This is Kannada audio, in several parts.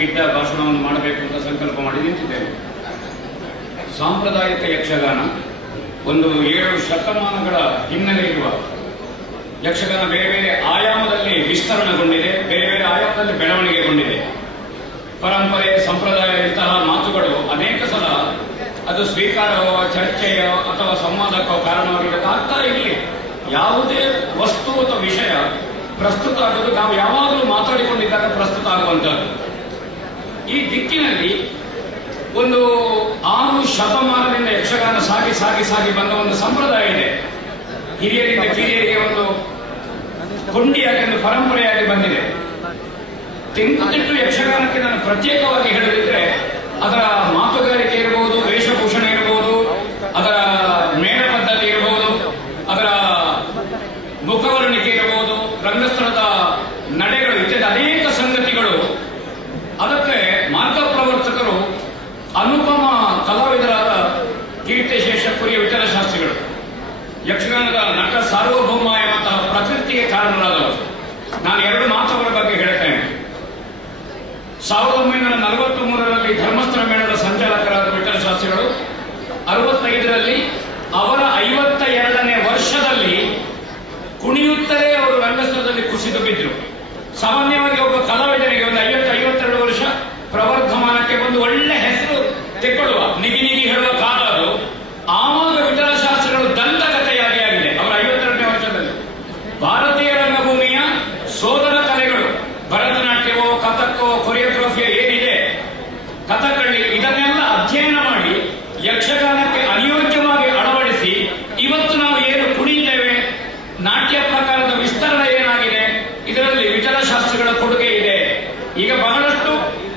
ಗಿಡ್ಡ ಭಾಷಣವನ್ನು ಮಾಡಬೇಕು ಅಂತ ಸಂಕಲ್ಪ ಮಾಡಿ ನಿಂತಿದ್ದೇನೆ. ಸಾಂಪ್ರದಾಯಿಕ ಯಕ್ಷಗಾನ ಒಂದು 7 ಶತಮಾನಗಳ ಹಿನ್ನೆಲೆ ಇರುವ ಯಕ್ಷಗಾನ ಬೇರೆ ಬೇರೆ ಆಯಾಮದಲ್ಲಿ ವಿಸ್ತರಣೆಗೊಂಡಿದೆ, ಬೇರೆ ಬೇರೆ ಆಯಾಮದಲ್ಲಿ ಬೆಳವಣಿಗೆಗೊಂಡಿದೆ. ಪರಂಪರೆ, ಸಂಪ್ರದಾಯ ಇಂತಹ ಮಾತುಗಳು ಅನೇಕ ಸಲ ಅದು ಸ್ವೀಕಾರವೋ ಚರ್ಚೆಯೋ ಅಥವಾ ಸಂವಾದಕ್ಕೋ ಕಾರಣವಾಗಿರಬೇಕಾಗ್ತಾ ಇರಲಿ. ಯಾವುದೇ ವಸ್ತು ಅಥವಾ ವಿಷಯ ಪ್ರಸ್ತುತ ಆಗೋದು ನಾವು ಯಾವಾಗಲೂ ಮಾತಾಡಿಕೊಂಡಿದ್ದಾಗ ಪ್ರಸ್ತುತ ಆಗುವಂತಹದ್ದು. ಈ ದಿಕ್ಕಿನಲ್ಲಿ ಒಂದು 6 ಶತಮಾನದಿಂದ ಯಕ್ಷಗಾನ ಸಾಗಿ ಸಾಗಿ ಸಾಗಿ ಬಂದ ಒಂದು ಸಂಪ್ರದಾಯ ಇದೆ. ಹಿರಿಯರಿಂದ ಕಿರಿಯರಿಗೆ ಒಂದು ಕೊಂಡಿಯಾಗಿ ಒಂದು ಪರಂಪರೆಯಾಗಿ ಬಂದಿದೆ. ತೆಂಕುತಿಟ್ಟು ಯಕ್ಷಗಾನಕ್ಕೆ ನಾನು ಪ್ರತ್ಯೇಕವಾಗಿ ಹೇಳದಿದ್ರೆ ಅದರ ಮಾತುಗಾರಿಕೆ ಇರಬಹುದು, ವೇಷಭೂಷಣ ಇರಬಹುದು, ಅದರ ಮೇಳ ಪದ್ಧತಿ ಇರಬಹುದು, ಅದರ ಮುಖವರ್ಣಿಕೆ ಇರಬಹುದು, ರಂಗಸ್ಥಳದ ನಡೆಗಳು ಇತ್ಯಾದಿ ಅನೇಕ ಸಂಗತಿಗಳು. ಅದಕ್ಕೆ ಮಾರ್ಗ ಪ್ರವರ್ತಕರು ಅನುಪಮ ಕಲಾವಿದರಾದ ಕೀರ್ತಿಶೇಷ ಕುರಿಯ ವಿಠಲಶಾಸ್ತ್ರಿಗಳು, ಯಕ್ಷಗಾನದ ನಟ ಸಾರ್ವಭೌಮ ಎಂಬಂತಹ ಪ್ರಕೃತಿಗೆ ಕಾರಣರಾದವರು. ನಾನು 2 ಮಾತುಗಳ ಬಗ್ಗೆ ಹೇಳ್ತೇನೆ. 1943ರಲ್ಲಿ ಧರ್ಮಸ್ಥಳ ಮೇಳದ ಸಂಚಾಲಕರಾದ ವಿಠಲಶಾಸ್ತ್ರಿಗಳು, 65ರಲ್ಲಿ ಅವರ 52ನೇ ವರ್ಷದಲ್ಲಿ ಕುಣಿಯುತ್ತಲೇ ಅವರು ರಂಗಸ್ಥಳದಲ್ಲಿ ಕುಸಿದು ಬಿದ್ದರು. ಸಾಮಾನ್ಯವಾಗಿ ಒಬ್ಬ ಕಲಾವಿದನಿಗೆ ಒಂದು 50-52 ವರ್ಷ ಪ್ರವರ್ಧಮಾನಕ್ಕೆ ಒಂದು ಒಳ್ಳೆ ಹೆಸರು ತೆಕ್ಕೊಳ್ಳುವ, ನಿಗಿ ನಿಗಿ ಹೇಳುವ ಕಾಲ ಅದು. ಆವಾಗ ವಿಠಲಶಾಸ್ತ್ರಿಗಳು ದಂತಕಥೆಯಾಗಿ ಆಗಿದೆ ಅವರ 52ನೇ ವರ್ಷದಲ್ಲಿ. ಭಾರತೀಯ ರಂಗಭೂಮಿಯ ಸೋದರ ಕಲೆಗಳು, ಭರತನಾಟ್ಯವೋ ಕಥಕ್ಕೋ ಕೊರಿಯೋಗ್ರಫಿಯೋ ಏನಿದೆ, ಕಥಕಳಿ, ಇದನ್ನೆಲ್ಲ ಅಧ್ಯಯನ ಮಾಡಿ ಯಕ್ಷಗಾನಕ್ಕೆ ಅನಿಯೋಜ್ಯವಾಗಿ ಅಳವಡಿಸಿ ಇವತ್ತು ನಾವು ಏನು ಕುಣಿತೇವೆ, ನಾಟ್ಯ ಪ್ರಕಾರದ ವಿಸ್ತರಣೆ ಏನಾಗಿದೆ, ಇದರಲ್ಲಿ ವಿಠಲಶಾಸ್ತ್ರಿಗಳ ಕೊಡುಗೆ ಇದೆ. ಈಗ ಬಹಳಷ್ಟು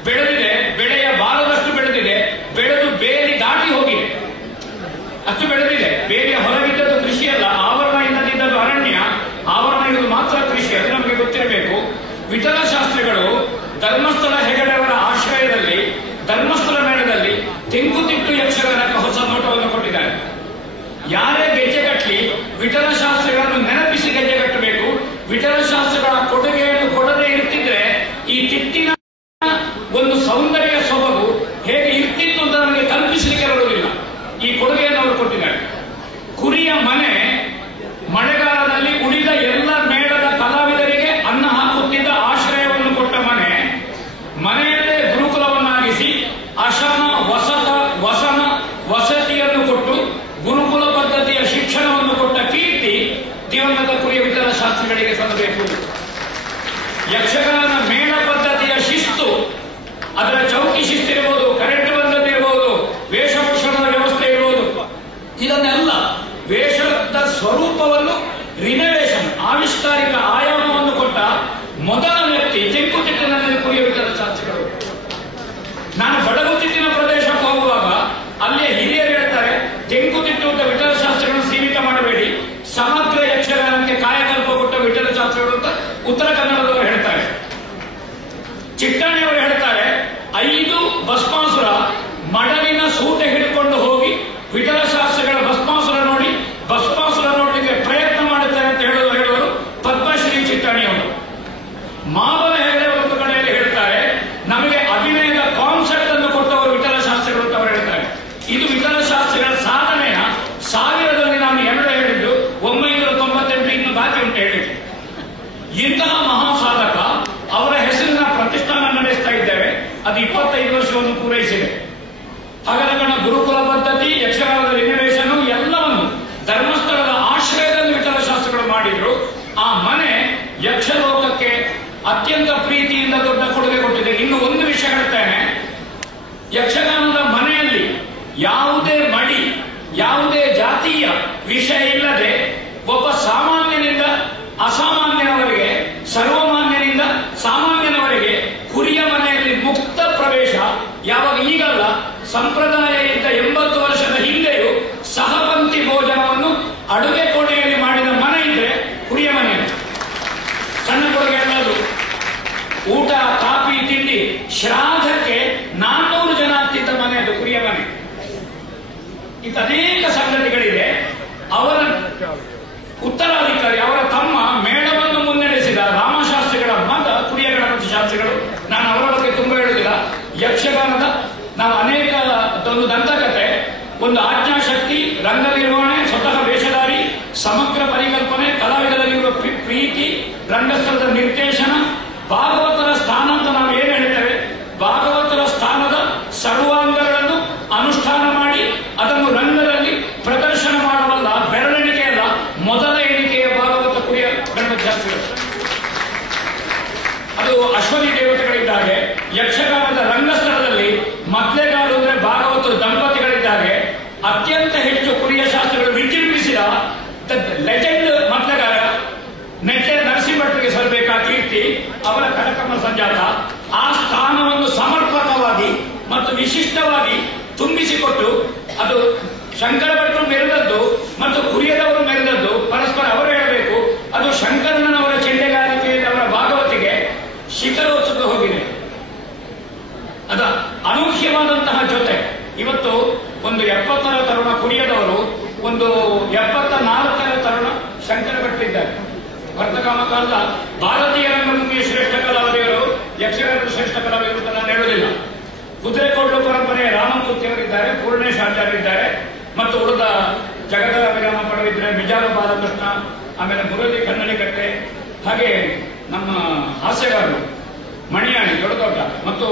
ಬೆಳೆದಿದೆ, ಬೆಳೆಯಬಾರದಷ್ಟು ಬೆಳೆದಿದೆ, ಬೆಳೆದು ಬೇಲಿ ದಾಟಿ ಹೋಗಿದೆ. ಅಷ್ಟು ಬೆಳೆದಿದೆ. ಬೇಲಿಯ ಹೊರಗಿದ್ದದ್ದು ಕೃಷಿ ಅಲ್ಲ, ಆವರಣ ಇಲ್ಲದಿದ್ದದ್ದು ಅರಣ್ಯ, ಆವರಣ ಇರುವುದು ಮಾತ್ರ ಕೃಷಿ. ಅದು ನಮಗೆ ಗೊತ್ತಿರಬೇಕು. ವಿಠಲಶಾಸ್ತ್ರಿಗಳು ಧರ್ಮಸ್ಥಳ ಹೆಗಡೆಯವರ ಆಶ್ರಯದಲ್ಲಿ ಧರ್ಮಸ್ಥಳ ಮೇಳದಲ್ಲಿ ತೆಂಕುತಿಟ್ಟು ಯಕ್ಷಗಾನಕ್ಕೆ ಹೊಸ ನೋಟವನ್ನು ಕೊಟ್ಟಿದ್ದಾರೆ. ಯಾರೇ ಗೆಜ್ಜೆ ಕಟ್ಟಲಿ ವಿಠಲಶಾಸ್ತ್ರಿಗಳನ್ನು ನೆನಪಿಸಿ ಗೆಜ್ಜೆ ಕಟ್ಟಬೇಕು. ವಿಠಲಶಾಸ್ತ್ರಿಗಳ ಕೊಡುಗೆಯನ್ನು ಕೊಡದೇ ಇರ್ತಿದ್ರೆ ಈ ತಿಟ್ಟಿನ ಒಂದು ಸೌಂದರ್ಯ ಸೊಬಗು ಹೇಗೆ ಇರ್ತಿತ್ತು ಅಂತ ನಮಗೆ ಕಲ್ಪಿಸಲಿಕ್ಕೆ ಬರುವುದಿಲ್ಲ. ಈ ಕೊಡುಗೆಯನ್ನು ಅವರು ಕೊಟ್ಟಿದ್ದಾರೆ. ಕುರಿಯ ಮನೆ ಮಳೆಗಾಲದಲ್ಲಿ ಉಳಿದ ಎಲ್ಲ ಮೇಳದ ಕಲಾವಿದರಿಗೆ ಅನ್ನ ಹಾಕುತ್ತಿದ್ದ ಆಶ್ರಯವನ್ನು ಕೊಟ್ಟ ಮನೆ. ಮನೆಯಲ್ಲೇ ಗುರುಕುಲವನ್ನಾಗಿಸಿ ಅಶನ ವಸನ ವಸತಿಯನ್ನು ಕೊಟ್ಟು ಗುರುಕುಲ ಪದ್ಧತಿಯ ಶಿಕ್ಷಣವನ್ನು ಕೊಟ್ಟ ಕೀರ್ತಿ ದಿವಂಗತ ಕುರಿಯ ವಿಠಲಶಾಸ್ತ್ರಿಗಳಿಗೆ ಸಲ್ಲಬೇಕು. ಯಕ್ಷಗಾನ ಮೇಳ ಪದ್ಧತಿಯ ಶಿಸ್ತು, ಅದರ ಚೌಕಿ ಶಿಸ್ತಿರಬಹುದು, ಕರೆಂಟ್ ಬಂದದ್ದಿರಬಹುದು, ವೇಷಭೂಷಣದ ವ್ಯವಸ್ಥೆ ಇರಬಹುದು, ಇದನ್ನೆಲ್ಲ ವೇಷದ ಸ್ವರೂಪವನ್ನು ರಿನೋವೇಷನ್, ಆವಿಷ್ಕಾರಿಕ ಆಯಾಮವನ್ನು ಕೊಟ್ಟ ಮೊದಲ ವ್ಯಕ್ತಿ ತೆಂಕುತಿಟ್ಟಿನಲ್ಲಿ ಕುರಿಯ ವಿಠಲಶಾಸ್ತ್ರಿಗಳು. ನಾನು ಬಡಗುತಿಟ್ಟಿನ ಪ್ರದೇಶಕ್ಕೆ ಹೋಗುವಾಗ ಅಲ್ಲೇ ಹಿರಿಯರು ಹೇಳ್ತಾರೆ, ತೆಂಕುತಿಟ್ಟು ಅಂತ ವಿಠಲಶಾಸ್ತ್ರಿಗಳನ್ನು ಸೀಮಿತ ಮಾಡಬೇಡಿ, ಸಮಗ್ರ ಯಕ್ಷಗಾನಕ್ಕೆ ಕಾಯಕಲ್ಪ ಕೊಟ್ಟ ವಿಠಲಶಾಸ್ತ್ರಿಗಳು ಅಂತ ಉತ್ತರ ಕನ್ನಡದವರು ಹೇಳ್ತಾರೆ. ಚಿಟ್ಟಾಣಿಯವರು ಹೇಳ್ತಾರೆ, 5 ಭಸ್ಮಾಸುರ ಮಡಲಿನ ಸೂಟೆ ಹಿಡ್ಕೊಂಡು ಹೋಗಿ ವಿಠಲಶಾಸ್ತ್ರಿಗಳ ಭಸ್ಮಾಸುರ ನೋಡಿ ಭಸ್ಮಾಸುರ ನೋಡಲಿಕ್ಕೆ ಪ್ರಯತ್ನ ಮಾಡುತ್ತಾರೆ ಅಂತ ಹೇಳುವರು ಪದ್ಮಶ್ರೀ ಚಿಟ್ಟಾಣಿಯವರು. ಮಾವನ ಹೆಗಡೆ ಒಂದು ಕಡೆಯಲ್ಲಿ ಹೇಳ್ತಾರೆ, ನಮಗೆ ಅಭಿನಯದ ಕಾನ್ಸೆಪ್ಟ್ ಅನ್ನು ಕೊಟ್ಟವರು ವಿಠಲಶಾಸ್ತ್ರಿಗಳು ಅಂತ ಅವರು ಹೇಳ್ತಾರೆ. ಇದು ವಿಠಲಶಾಸ್ತ್ರಿಗಳ ಸಾಧನೆಯ 1000ರಲ್ಲಿ ನಾನು 2 ಹೇಳಿದ್ದು, 998 ಇನ್ನು ಬಾಕಿ ಉಂಟು ಹೇಳಿದ್ದು. ಇಂತಹ ಮಹಾಸಾಧಕ ಅವರ ಹೆಸರಿನ ಪ್ರತಿಷ್ಠಾನ ನಡೆಸ್ತಾ ಇದ್ದೇವೆ. ಅದು 25 ವರ್ಷವನ್ನು ಪೂರೈಸಿದೆ. ಹಗರಗಣ ಗುರುಕುಲ ಪದ್ಧತಿ, ಯಕ್ಷಗಾನದ ರಿನೋವೇಷನ್ ಎಲ್ಲವನ್ನು ಧರ್ಮಸ್ಥಳದ ಆಶ್ರಯದಲ್ಲಿ ವಿಠಲಶಾಸ್ತ್ರಿಗಳು ಮಾಡಿದ್ರು. ಆ ಮನೆ ಯಕ್ಷಲೋಕಕ್ಕೆ ಅತ್ಯಂತ ಪ್ರೀತಿಯಿಂದ ದೊಡ್ಡ ಕೊಡುಗೆ ಕೊಟ್ಟಿದೆ. ಇನ್ನು ಒಂದು ವಿಷಯ ಹೇಳ್ತೇನೆ, ಯಕ್ಷಗಾನದ ಮನೆಯಲ್ಲಿ ಯಾವುದೇ ಮಡಿ, ಯಾವುದೇ ಜಾತಿಯ ವಿಷಯ ಇಲ್ಲದೆ ಒಬ್ಬ ಸಾಮಾನ್ಯನಿಂದ ಅಸಾಮಾನ್ಯನವರೆಗೆ, ಸರ್ವಮಾನ್ಯನಿಂದ ಸಾಮಾನ್ಯನವರೆಗೆ ಕುರಿಯ ಮನೆಯಲ್ಲಿ ಮುಕ್ತ ಪ್ರವೇಶ. ಯಾವಾಗ ಈಗಲ್ಲ, ಸಂಪ್ರದಾಯ ಇದ್ದ 80 ವರ್ಷದ ಹಿಂದೆಯೂ ಸಹಪಂಕ್ತಿ ಭೋಜನವನ್ನು ಅಡುಗೆ ಕೋಣೆಯಲ್ಲಿ ಮಾಡಿದ ಮನೆ ಇದ್ರೆ ಕುರಿಯ ಮನೆ. ಸಣ್ಣ ಕೊಡುಗೆ ಎಲ್ಲದು. ಊಟ, ಕಾಫಿ, ತಿಂಡಿ, ಶ್ರಾದ್ದಕ್ಕೆ 400 ಜನ ಆಗ್ತಿದ್ದ ಮನೆ ಅದು ಕುರಿಯ ಮನೆ. ಇದು ಅನೇಕ ಸಂಗತಿಗಳಿದೆ. ಅವರ ಉತ್ತರಾಧಿಕಾರಿ, ಅವರ ತಮ್ಮ ಮೇಳವನ್ನು ಮುನ್ನಡೆಸಿದ ರಾಮಶಾಸ್ತ್ರಿಗಳ ಮಗ ಕುರಿಯ ಗಣಪತಿ ಶಾಸ್ತ್ರಿಗಳು. ನಾನು ಅವರ ಬಗ್ಗೆ ತುಂಬಾ ಹೇಳುವುದಿಲ್ಲ. ಒಂದು ಆಜ್ಞಾಶಕ್ತಿ, ರಂಗ ನಿರ್ವಹಣೆ, ಸ್ವತಃ ವೇಷಧಾರಿ, ಸಮಗ್ರ ಪರಿಕಲ್ಪನೆ, ಕಲಾವಿದರಲ್ಲಿರುವ ಪ್ರೀತಿ, ರಂಗಸ್ಥಳದ ನಿರ್ದೇಶನ, ಭಾಗವತರ ಸ್ಥಾನ ಅಂತ ನಾವು ಏನು ಹೇಳ್ತೇವೆ, ಭಾಗವತರ ಸ್ಥಾನದ ಸರ್ವಾಂಗಗಳನ್ನು ಅನುಷ್ಠಾನ ಮಾಡಿ ಅದನ್ನು ರಂಗದಲ್ಲಿ ಪ್ರದರ್ಶನ ಮಾಡುವಲ್ಲ ಬೆರಳೆಣಿಕೆಯಲ್ಲ, ಮೊದಲ ಎಣಿಕೆಯ ಭಾಗವತ ಕುರಿಯ ಗಣಪತಿ ಶಾಸ್ತ್ರಿಗಳು. ಅದು ಅಶ್ವನಿ ದೇವತೆಗಳಿದ್ದಾರೆ. ಯಕ್ಷಗಾನದ ರಂಗಸ್ಥಳದಲ್ಲಿ ಮದ್ಲೆಗಾಡು ಅಂದ್ರೆ ಭಾಗವತ ದಂಪತಿಗಳಿದ್ದಾರೆ. ಅತ್ಯಂತ ಹೆಚ್ಚು ಕುರಿಯ ಶಾಸ್ತ್ರಗಳು ವಿಜೃಂಭಿಸಿದ ಲೆಜೆಂಡ್ ಮದ್ಲೆಗಾರ ನೆಟ್ಟೆ ನರಸಿಂಹಭಟ್ರಿಗೆ ಸಲ್ಲಬೇಕಾದ ಕೀರ್ತಿ ಅವರ ಕನಕಮ್ಮ ಸಂಜಾತ. ಆ ಸ್ಥಾನವನ್ನು ಸಮರ್ಪಕವಾಗಿ ಮತ್ತು ವಿಶಿಷ್ಟವಾಗಿ ತುಂಬಿಸಿಕೊಟ್ಟು ಅದು ಶಂಕರ ಭಟ್ರು ಮೆರೆದದ್ದು ಮತ್ತು ಕುರಿಯದವರು ಮೆರೆದದ್ದು ಪರಸ್ಪರ ಅವರು ಹೇಳಬೇಕು. ಅದು ಶಂಕರನವರ ಚೆಂಡೆಗಾರಿಕೆಯಲ್ಲಿ ಅವರ ಭಾಗವತಿಗೆ ಶಿಖರೋಚ್ಚಕ್ಕೆ ಹೋಗಿದೆ. ಅದ ಅನೂಹ್ಯವಾದಂತಹ ಜೊತೆ. ಇವತ್ತು ಒಂದು 70ರ ತರುಣ ಕುರಿಯದವರು, ಒಂದು 74ರ ತರುಣ ಶಂಕರ ಭಟ್ರಿದ್ದಾರೆ. ವರ್ತಕಾಮ ಕಾಲದ ಭಾರತೀಯ ರಂಗಭೂಮಿಯ ಶ್ರೇಷ್ಠ ಕಲಾವಿದರು, ಯಕ್ಷಗಾನದ ಶ್ರೇಷ್ಠ ಕಲಾವಿದರು ಅಂತ ನಾನು ಹೇಳುವುದಿಲ್ಲ. ಕುದುರೆಕೋಡ್ಲು ಪರಂಪರೆಯ ರಾಮಮೂರ್ತಿಯವರಿದ್ದಾರೆ, ಪೂರ್ಣೇಶ್ ಆಚಾರ್ಯರಿದ್ದಾರೆ, ಮತ್ತು ಉಳಿದ ಜಗದರ ವಿರಾಮ ಪಡೆದಿದ್ದಾರೆ, ಬಿಜಾರ ಬಾಲಕೃಷ್ಣ, ಆಮೇಲೆ ಮುರಳಿ ಕನ್ನಡಿಕಟ್ಟೆ, ಹಾಗೆ ನಮ್ಮ ಹಾಸ್ಯಗಾರರು ಮಣಿಯಾಣಿ ದೊಡ್ಡ ಮತ್ತು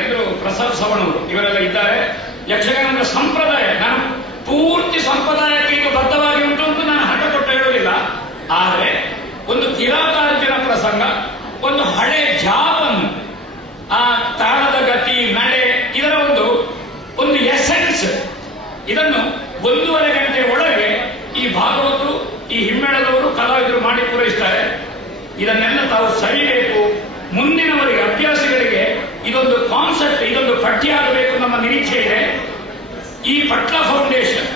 ಎಲ್ಲರೂ ಪ್ರಸಾದ್ ಸವಣವರು ಇವರೆಲ್ಲ ಇದ್ದಾರೆ. ಯಕ್ಷಗಾನದ ಸಂಪ್ರದಾಯ, ನಾನು ಪೂರ್ತಿ ಸಂಪ್ರದಾಯಕ್ಕೆ ಇದು ಬದ್ಧವಾಗಿ ಉಂಟು ಅಂತ ನಾನು ಹಠ ಕೊಟ್ಟು ಹೇಳುವುದಿಲ್ಲ. ಆದರೆ ಒಂದು ಕಿರಾತಾರ್ಜುನ ಪ್ರಸಂಗ, ಒಂದು ಹಳೆ ಜಾಬನ್ನು, ಆ ತಾಳದ ಗತಿ, ನಡೆ, ಇದರ ಒಂದು ಎಸೆನ್ಸ್, ಇದನ್ನು 1.5 ಗಂಟೆ ಒಳಗೆ ಈ ಭಾಗವತರು, ಈ ಹಿಮ್ಮೇಳದವರು, ಕಲಾವಿದರು ಮಾಡಿ ಪೂರೈಸ್ತಾರೆ. ಇದನ್ನೆಲ್ಲ ತಾವು ಸರಿಬೇಕು. ಮುಂದಿನವರಿಗೆ, ಅಭ್ಯಾಸಿಗಳಿಗೆ ಇದೊಂದು ಕಾನ್ಸೆಪ್ಟ್, ಇದೊಂದು ಪಠ್ಯ ಆಗಬೇಕು ನಮ್ಮ ನಿರೀಕ್ಷೆ ಇದೆ. ಈ ಪಟ್ಲ ಫೌಂಡೇಶನ್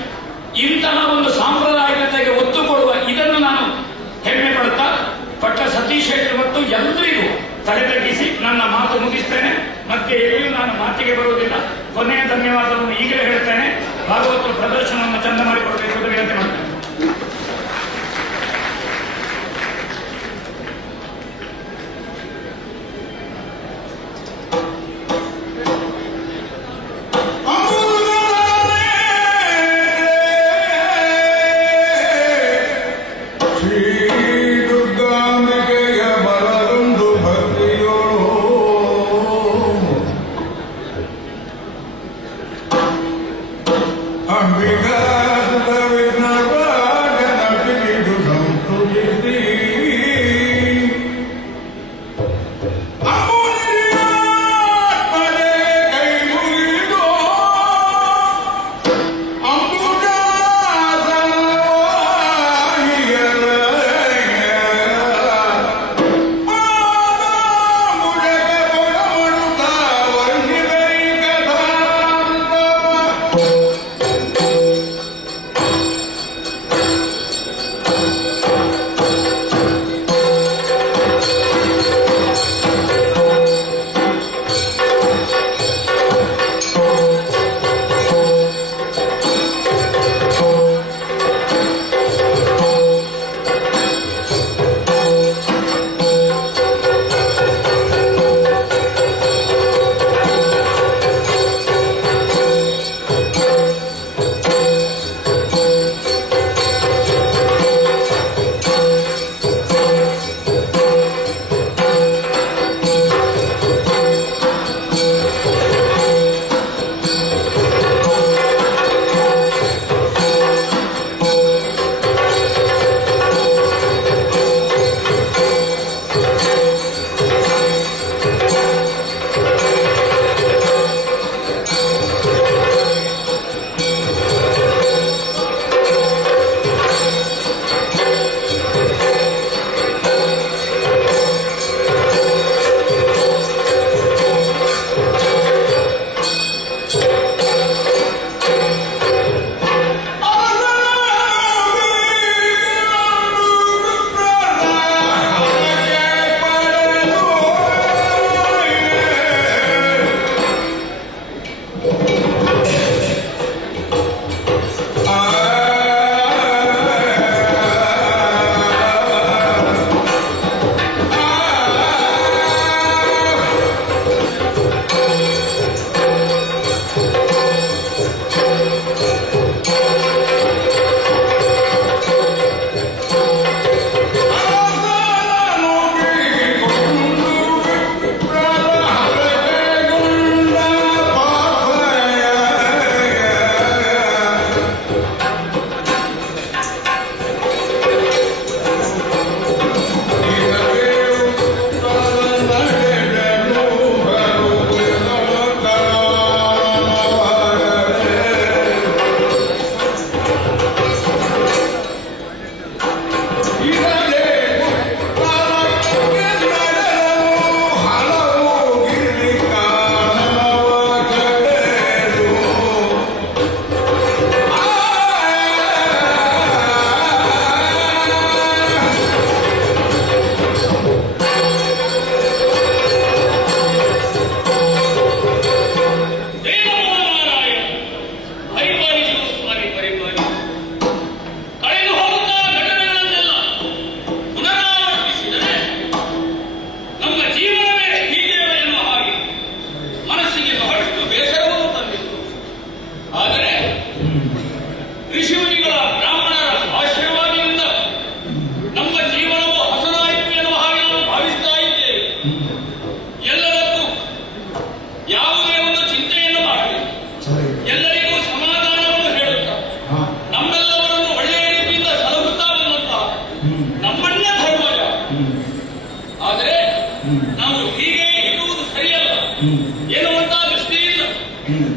ಇಂತಹ ಒಂದು ಸಾಂಪ್ರದಾಯಿಕತೆಗೆ ಒತ್ತು ಕೊಡುವ ಇದನ್ನು ನಾನು ಹೆಮ್ಮೆ ಪಡುತ್ತಾ ಪಟ್ಲ ಸತೀಶ್ ಶೆಟ್ಟಿ ಮತ್ತು ಎಲ್ಲರಿಗೂ ತಲೆ ತಗ್ಗಿಸಿ ನನ್ನ ಮಾತು ಮುಗಿಸ್ತೇನೆ. ಮತ್ತೆ ಎಲ್ಲಿಯೂ ನಾನು ಮಾತಿಗೆ ಬರುವುದಿಲ್ಲ. ಕೊನೆಯ ಧನ್ಯವಾದವನ್ನು ಈಗಲೇ ಹೇಳ್ತೇನೆ. ಭಾಗವತ ಪ್ರದರ್ಶನವನ್ನು ಚಂದ ಮಾಡಿಕೊಡಬೇಕು ಎಂದು ವಿನಂತಿ ಮಾಡ್ತೇನೆ. Because the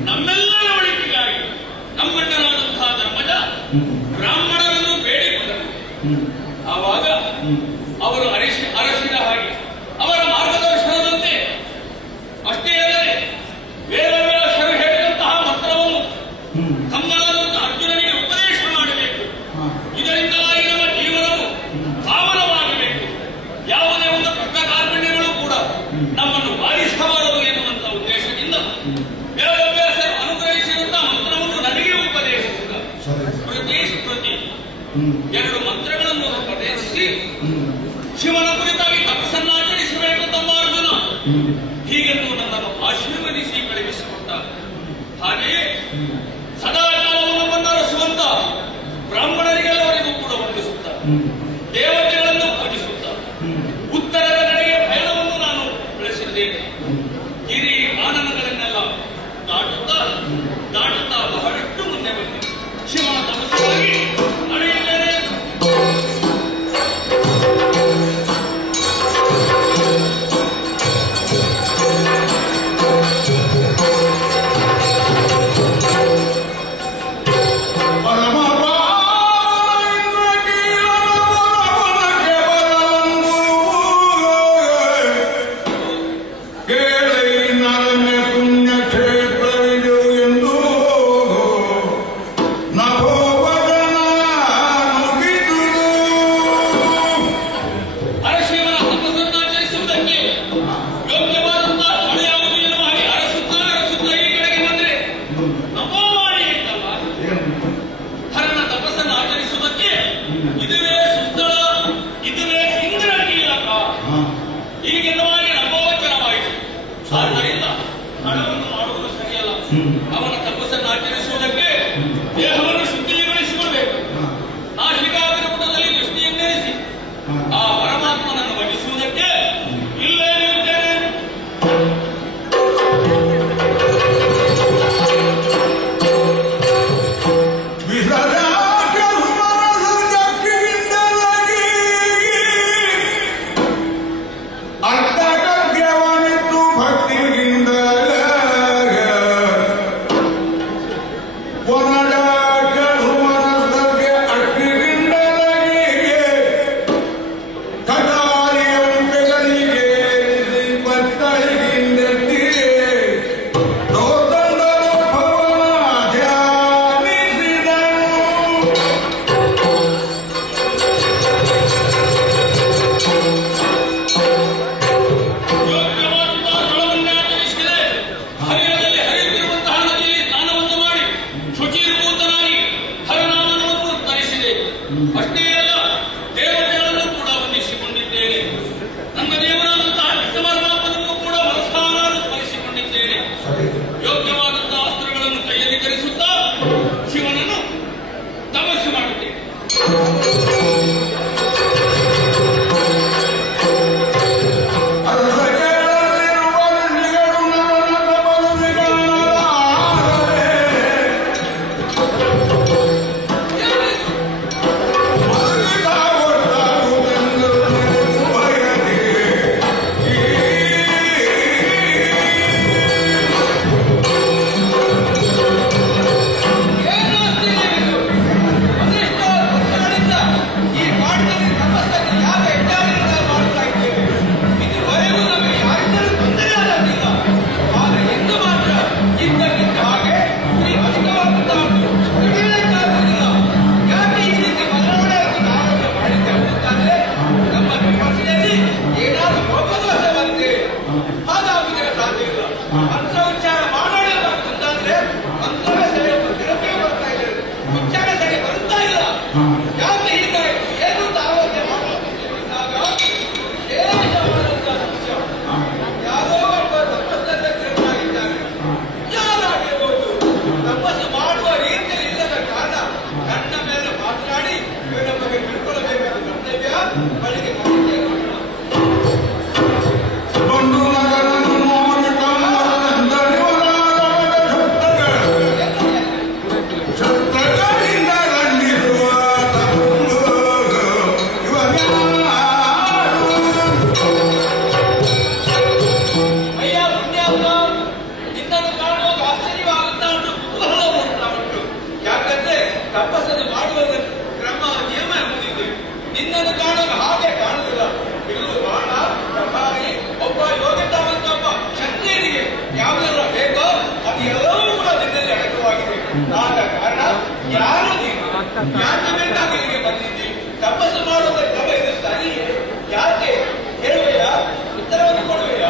ನಮ್ಮೆಲ್ಲರ ಒಳಿತಿಗಾಗಿ ನಮ್ಮಣ್ಣನಾದಂತಹ ಧರ್ಮಜ ಬ್ರಾಹ್ಮಣರನ್ನು ಬೇಡಿಕೊಂಡರು. ಆವಾಗ ಅವರು ಅರಸಿದ ಹಾಗೆ ಅವರ ಮಾರ್ಗದರ್ಶನದಂತೆ ಅಷ್ಟೇ ಅಲ್ಲದೆ ವೇದವ್ಯಾಸರು ಹೇಳಿದಂತಹ ಮಂತ್ರವನ್ನು ತಮ್ಮನಾದಂತಹ ಅರ್ಜುನನಿಗೆ ಉಪದೇಶ ಮಾಡಬೇಕು. ಇದರಿಂದಾಗಿ ನಮ್ಮ ಜೀವನವು ಪಾವನವಾಗಬೇಕು. ಯಾವುದೇ ಒಂದು ಕಷ್ಟ ಕಾರ್ಪಣ್ಯಗಳು ಕೂಡ ನಮ್ಮನ್ನು ಬಾಧಿಸಬಾರದು ಎನ್ನುವಂತ ಉದ್ದೇಶದಿಂದ ವೇದವ್ಯಾಸರು ಅನುಗ್ರಹಿಸಿದಂತಹ ಮಂತ್ರವನ್ನು ನನಗೆ ಉಪದೇಶಿಸಿದ. ಸ್ಮೃತಿ ಎರಡು ಮಂತ್ರಗಳನ್ನು ಉಪದೇಶಿಸಿ ಶಿವನ ಕುರಿತಾಗಿ ತಪಸ್ಸನ್ನಾಚರಿಸಬೇಕು ತಮ್ಮ ಅರ್ಜುನ ಹೀಗೆಂದು ನನ್ನನ್ನು ಆಶೀರ್ವದಿಸಿ ಕಳುಹಿಸಿಕೊಟ್ಟ. ಹಾಗೆಯೇ ಸದಾ ಕಾಲವು ನಮ್ಮನ್ನು ಅರಸುವಂತ ಬ್ರಾಹ್ಮಣರಿಗೆಲ್ಲವರಿಗೂ ಕೂಡ ವಂದಿಸುತ್ತ ದೇವತೆಗಳನ್ನು ಪೂಜಿಸುತ್ತ ಉತ್ತರದ ಕಡೆಗೆ ಪಯಣವನ್ನು ನಾನು ಬೆಳೆಸಿದ್ದೇನೆ. ಹಿರಿ ಕಾನನಗಳನ್ನೆಲ್ಲ ದಾಟುತ್ತಾ ಬಹಳಷ್ಟು ಮುಂದೆ ಬಂದೆ. ಶಿವನ ತಪಸ್ಸಾಗಿ ನಡೆಯುತ್ತೇನೆ. ಆದ್ದರಿಂದ ಹಣವನ್ನು ಮಾಡುವುದು ಸರಿಯಲ್ಲ. ಅವನ ತಪಸ್ಸನ್ನು ಆಚರಿಸುವುದಕ್ಕೆ ದೇಹವನ್ನು ಶುದ್ಧೀಕರಿಸಿಕೊಳ್ಳಬೇಕು. ನಾಶಿಕಾಗ್ರ ಪುಟದಲ್ಲಿ ದೃಷ್ಟಿಯನ್ನೇರಿಸಿ ಆ ಪರಮಾತ್ಮನನ್ನು ವಹಿಸುವುದಕ್ಕೆ ಇಲ್ಲೇ ಇರುತ್ತೇನೆ. ಅಷ್ಟೇ ಅಲ್ಲ, ದೇವತೆಗಳನ್ನು ಕೂಡ ವಂದಿಸಿಕೊಂಡಿದ್ದೇನೆ. ನನ್ನ ದೇವರಾದಂತಹ ಕೃಷ್ಣ ಪರಮಾತ್ಮನನ್ನು ಕೂಡ ಮನಸಾರ ಸ್ಮರಿಸಿಕೊಂಡಿದ್ದೇನೆ. ಯೋಗ್ಯವಾದಂತಹ ಅಸ್ತ್ರಗಳನ್ನು ಕೈಯಲ್ಲಿ ಧರಿಸುತ್ತಾ ಶಿವನನ್ನು ತಪಸ್ಸು ಮಾಡುತ್ತೇನೆ. ಬೇಕೋ ಅದು ಎಲ್ಲವೂ ಕೂಡ ನಿನ್ನಲ್ಲಿ ಅಡಕವಾಗಿದೆ. ಆದ ಕಾರಣ ಯಾರು ನೀನು ಯಾಕೆ ಬೇಕಾಗಿ ಇಲ್ಲಿಗೆ ಬಂದಿದ್ದಿ? ತಪಸ್ಸು ಮಾಡುವ ಕ್ರಮ ಇದು ಸರಿಯೇ? ಯಾಕೆ ಹೇಳುವೆಯ? ಉತ್ತರವನ್ನು ಕೊಡುವೆಯ?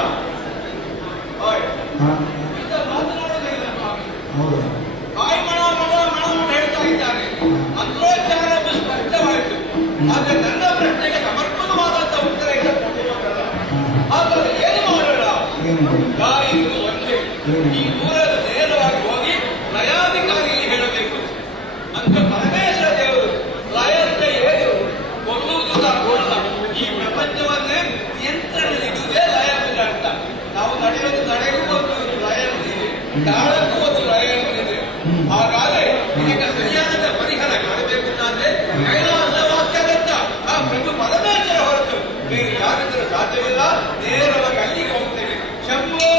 ಮಾತನಾಡೋದೇ ಬಾಯಿ ಮಣ ಮಣ ಮಣ ಹೇಳ್ತಾ ಇದ್ದಾರೆ. ಮಂತ್ರೋಚ್ಚಾರ ಸ್ಪಷ್ಟವಾಯಿತು. ಆದ್ರೆ ನನ್ನ ಪ್ರಶ್ನೆಗೆ ಸಮರ್ಪಕವಾದಂತಹ ಉತ್ತರ ಇಲ್ಲ ಕೊಟ್ಟಿರೋದಲ್ಲ. ಹಾಗಾದ್ರೆ ಏನು ಮಾಡೋಣ? ಇದು ಒಂದೇ. ಈ ದೂರದ ನೇರವಾಗಿ ಹೋಗಿ ಲಯಾಧಿಕಾರಿಗೆ ಹೇಳಬೇಕು. ಅಂತ ಪರಮೇಶ್ವರ ದೇವರು ಲಯ ಅಂದ್ರೆ ಏನು? ಕೊಲ್ಲುವುದು ತಗೊಳ್ಳ. ಈ ಪ್ರಪಂಚವನ್ನೇ ನಿಯಂತ್ರಣದಲ್ಲಿಡುವುದೇ ಲಯ ಅಂತ. ನಾವು ನಡೆಯೋದು ನಡೆಗೂ ಒಂದು ಲಯ ಇದೆ, ತಾಳಕ್ಕೂ ಒಂದು ಲಯ ಇದೆ. ಹಾಗಾದ್ರೆ ಇದಕ್ಕೆ ಸರಿಯಾದ ಪರಿಹಾರ ಕಾಣಬೇಕಂತಾದ್ರೆ ಕೈಲಾಸ ವಾಕ್ಯದಂತ ಆ ಪ್ರಭು ಪರಮೇಶ್ವರ ಹೊರತು ಬೇರೆ ಯಾರಿದ್ರೂ ಸಾಧ್ಯವಿಲ್ಲ. ನೇರವಾಗಿ ಅಲ್ಲಿಗೆ ಹೋಗ್ತೇವೆ. ಶಂಭೋ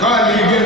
ಕಾಲಿಗೆ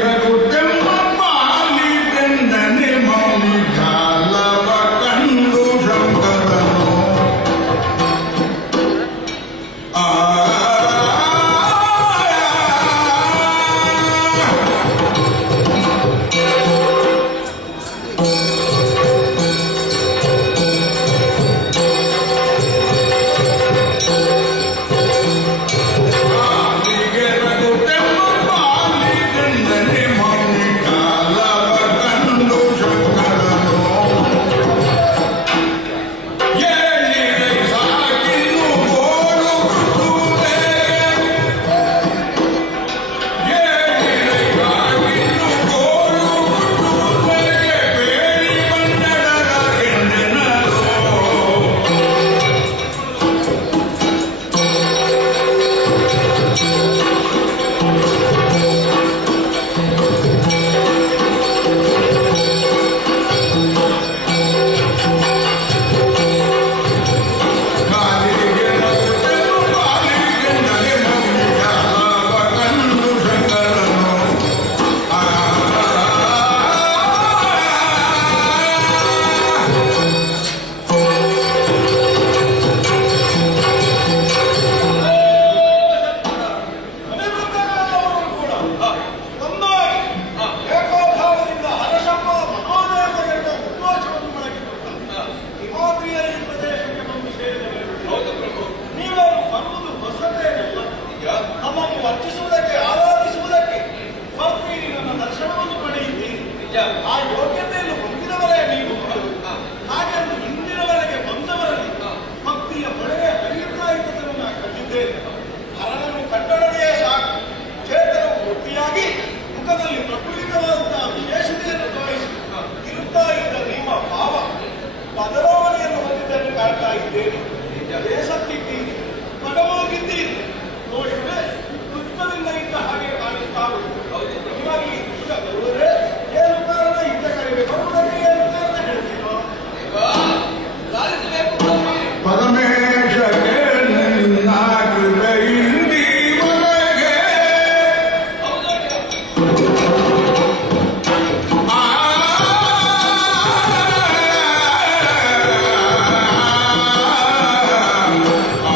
ಇದ್ದೇನೆ. ನಿಜವೇ ಸತ್ತಿದ್ದೀನಿ, ಬಡವಾಗಿದ್ದೀನಿ. ನೋಡಿದ್ರೆ ದುಃಖದಿಂದ ಇದ್ದ ಹಾಗೆ ಕಾಣುತ್ತಾ ಉಂಟು. ಹೌದು, ನಿಮಗೆ ಈ ದುಃಖ ಬರುವುದೇ ಏನು ಕಾರಣ? ಇದ್ದ ಕಡೆಗೆ ಬರುವುದಕ್ಕೆ ಏನು ಕಾರಣ ಹೇಳ್ತೀರೋ? ಲಾಲಿಸಬೇಕು ಪರಮೇಶಗೆ ನಿನ್ನ ಕೃಪೆಯಿಂದಿ ಒಳಗೆ ಆ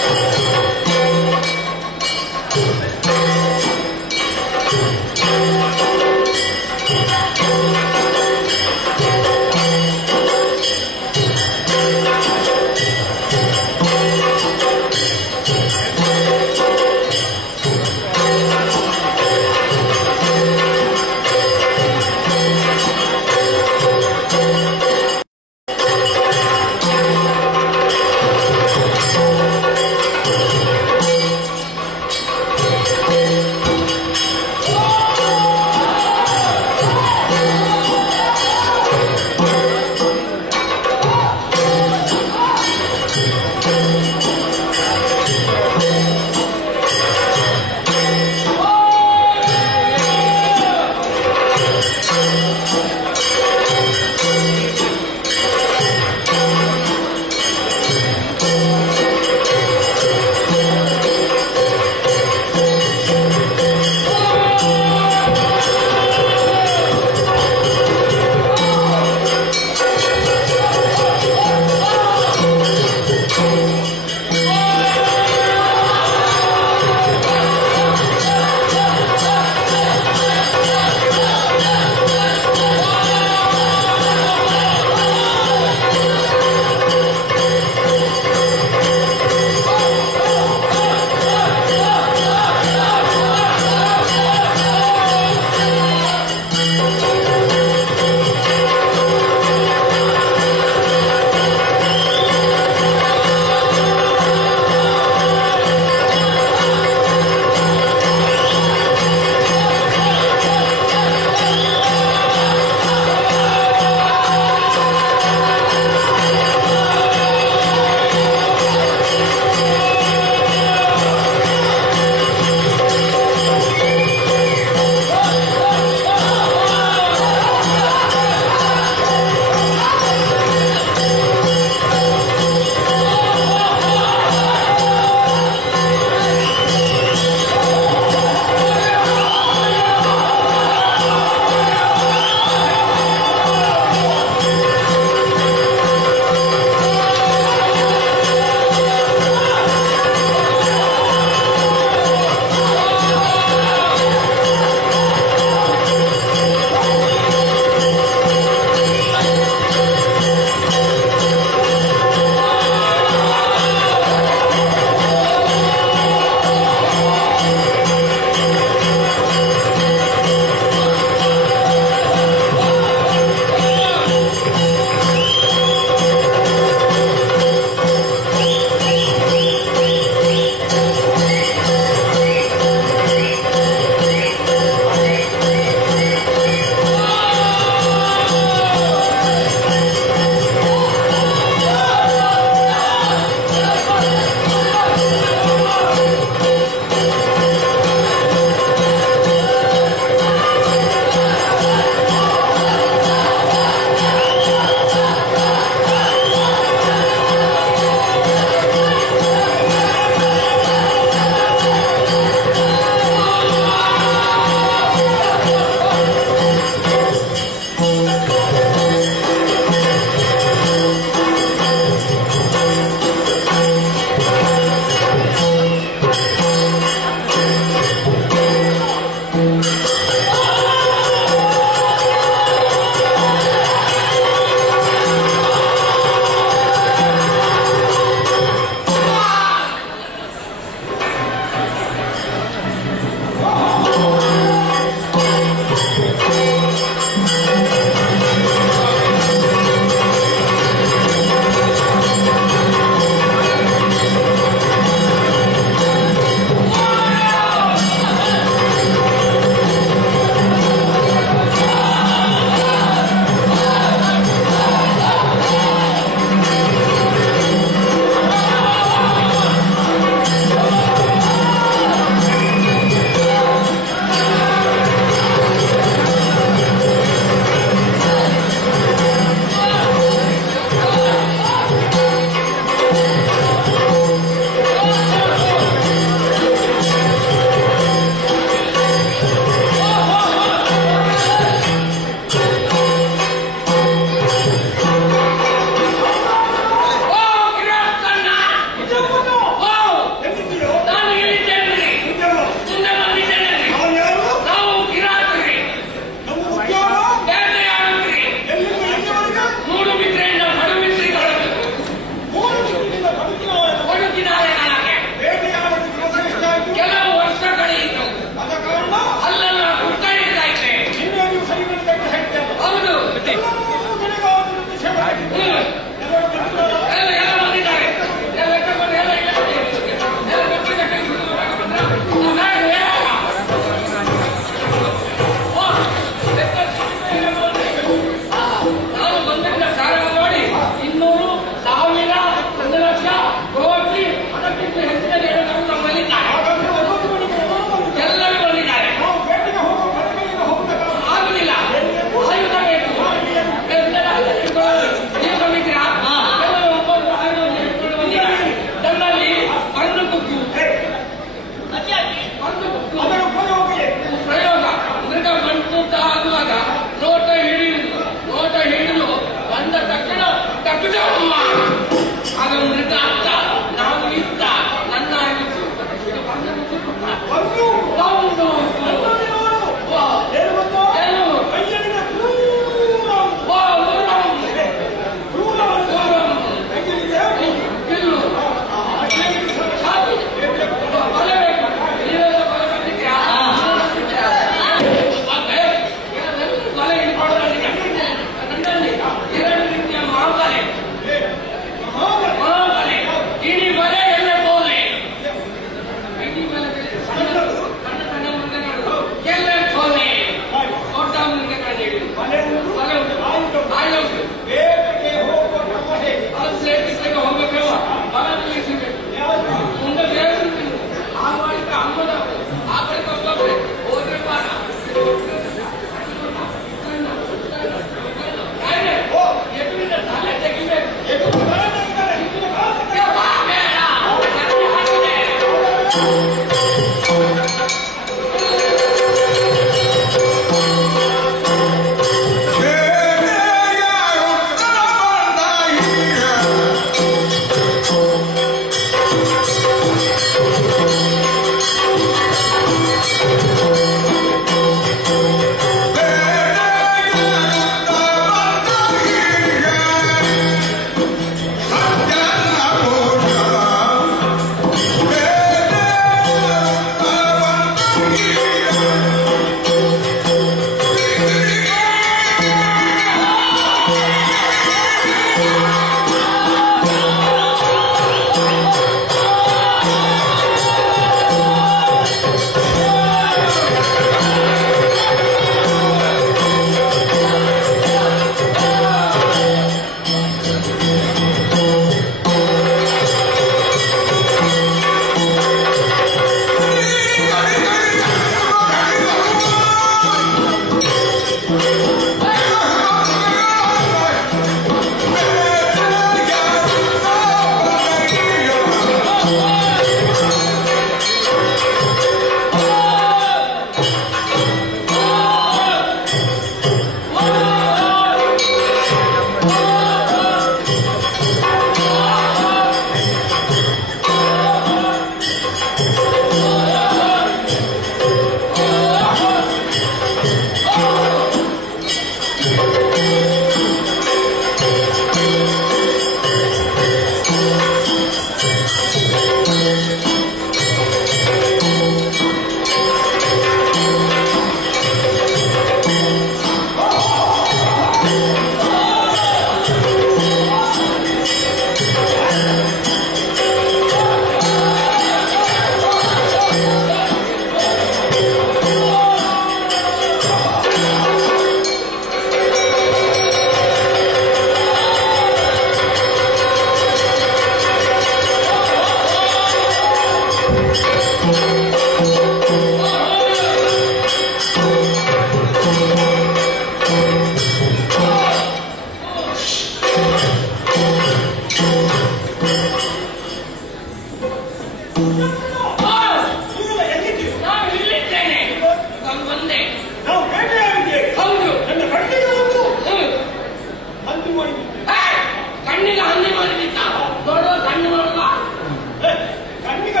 ಕಣ್ಣಿಗೆ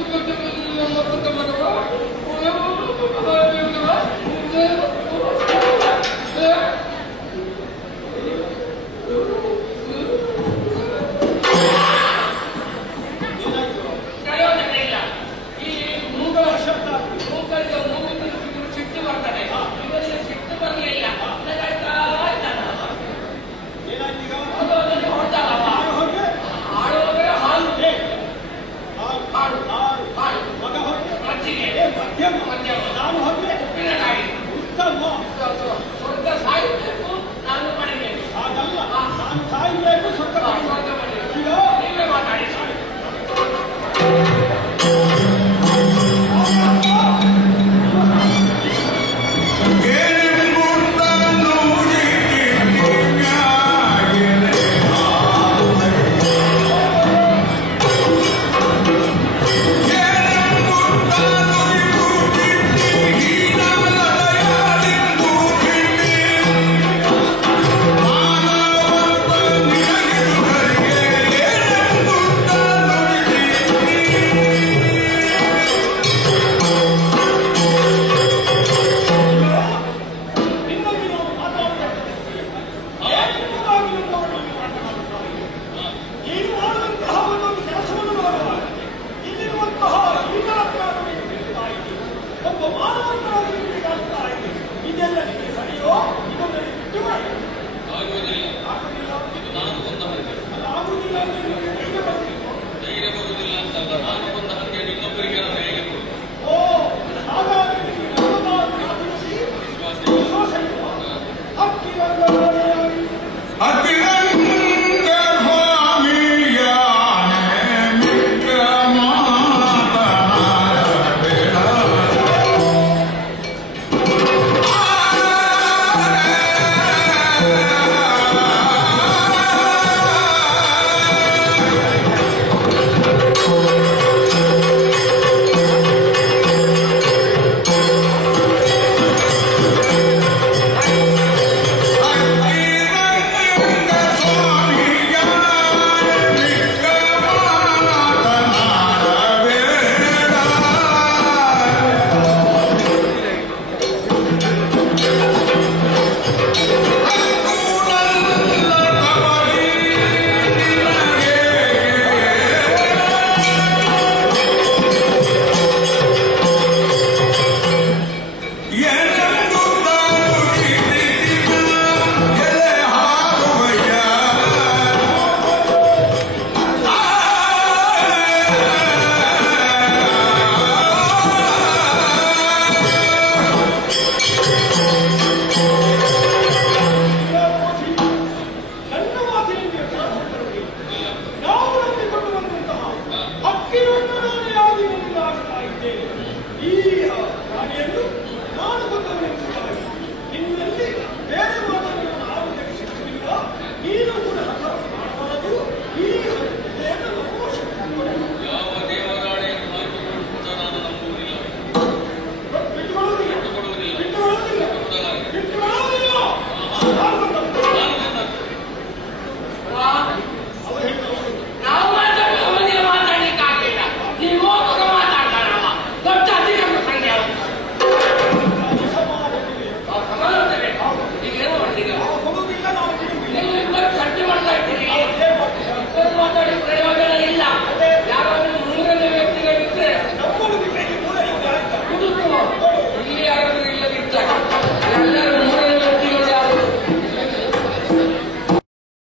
ಸಂಸ್ಕೃತಿ